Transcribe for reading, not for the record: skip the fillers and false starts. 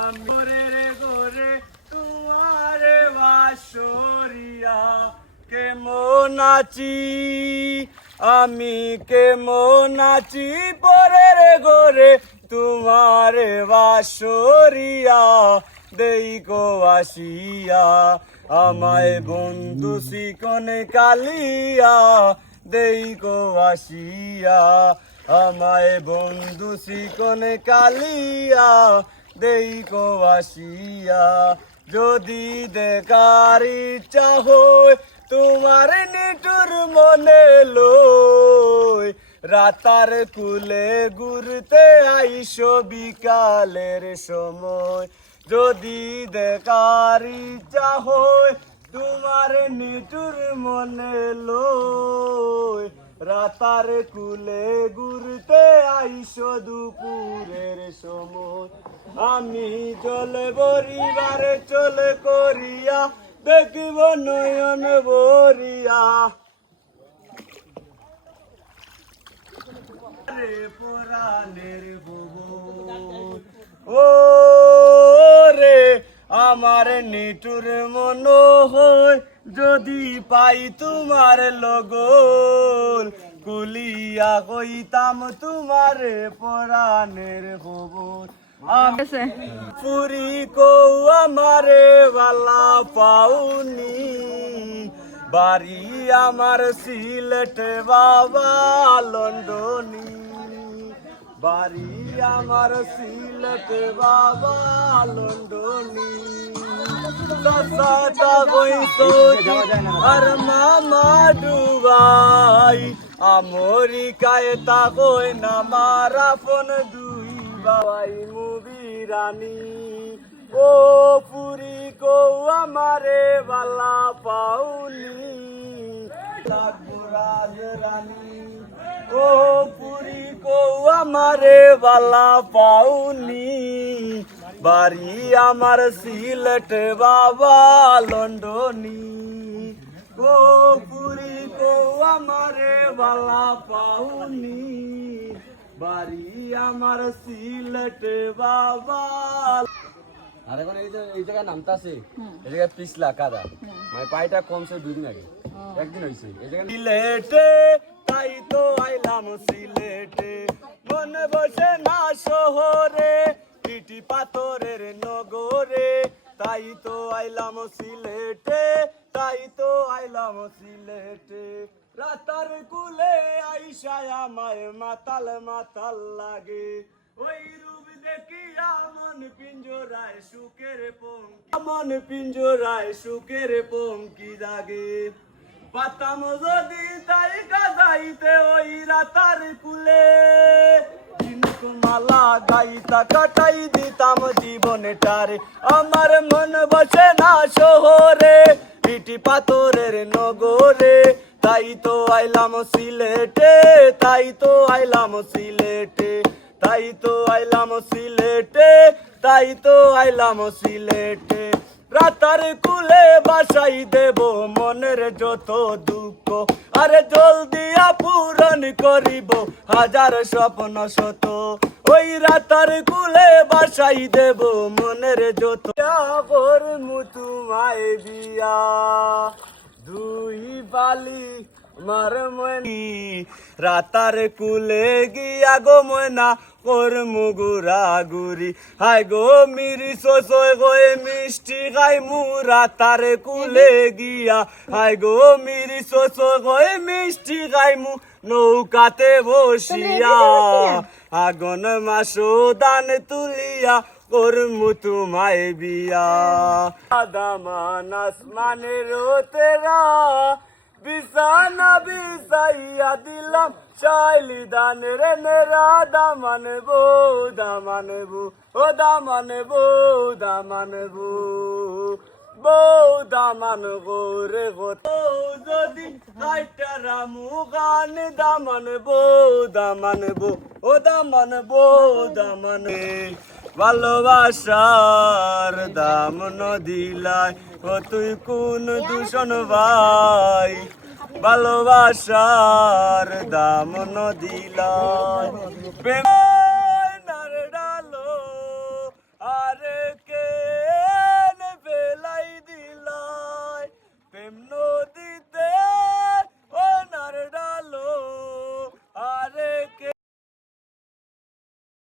আমরে গোরে তোমারে বাসরিয়া কেমন আছি আমি কেমন আছি পরের গোরে তোমারে বাসরিয়া দেই গো আসিয়া আমায় বন্ধু শিকন কালিয়া দেই গো আসিয়া আমায় বন্ধু শিকন কালিয়া দেই গো আসিয়া যদি দেখার ইচ্ছা হয় তোমার নিটুর মনে লই রাতার কুলে ঘুরতে আইসো বিকালের সময় যদি দেখার ইচ্ছা হয় তোমার নিটুর মনে লই রাতার কুলে ঘুরতে আইসো দুপুরের সময় আমি চলে বরিবারে চলে করিয়া দেখিব নয়ন বরিয়া রে পুরাণের ও রে আমার নিটুর মন হয় যদি পাই তোমার লগল কুলিয়া কইতাম তোমার পুরাণের খবর পুরি কৌ আমারে বালা পাউনি বাড়ি আমার সিলেট বাবা লন্ডনী বাড়ি আমার সিলেট বাবা লন্ডনী আর মামা ডুবাই আমেরিকায় তাকই নামার আপন দুই বাবাই মুভি রানী ও পুরি কৌ আমারে বালা পাউনি রাজ রানী ও পুরি কৌ আমারে বালা পাউনি বাড়ি আমার সিলেট বাবা লন্ডনী ও পুরি কৌ আমারে বালা পাউনি বাড়ি আমার সিলেট বাবা আর এখন এই জায়গায় নামতা আছে এই জায়গায় পিছলা কাদা মানে পাইটা কমছে 2 দিন আগে একদিন হয়েছে এই জায়গায় সিলেটে তাই তো আইলাম সিলেটে মনে বসে না শহরে পিটি পাথরের নগরে তাই তো আইলাম সিলেটে তাই তো আইলাম সিলেটে রাতার কুলে আইসায় আমায় মাতাল মাতাল লাগে ওই রূপ দেখিয়া মন পিঞ্জরায় সুখের পঙ্কি মন পিঞ্জরায় সুখের পঙ্কি জাগে পাতাম যদি তাই গাইতে ওই রাতার কুলে মালা গাইতা কাটাই দিতাম জীবনটারে আমার মন বসে না শহরে পিটি পাথরের নগরে তাই তো আইলাম সিলেটে তাই তো আইলাম সিলেটে তাই তো আইলাম সিলেটে তাই তো আইলাম সিলেটে রাতার কুলে বাসাই দেব মনের যত দুঃখ আরে জলদিয়া পূরণ করিব হাজার স্বপ্ন শত ওই রাতার কুলে বাসাই দেব মনের যত করমু তোমায় বিয়া দুই বালি মার মনি রাতার কুলে গিয়া গো ময়না করমু গুড়া গুড়ি হাই গো মিরি সসয় গয়ে মিষ্টি খাই মু রাতার কুলে গিয়া হাই গো মিরি সসয় গয়ে মিষ্টি খাই মু নৌকাতে বসিয়া আগুন মাসো দান তুলিয়া করমু তোমায় বিয়া দামান আসমানের তেরা বিছানা বিছাইয়া দিলাম চাইলি দান রে নেরা দামানবো দামানবো ও দামানবো দামানবো বউ দামান গো রে গো যদি কাইটারা মুগান দামানবো দামানবো ও দামানবো দামান ভালোবাসার দাম নদিলাই ও তুই কোন দূষণ ভাই ভালোবাসার দাম নদিলাই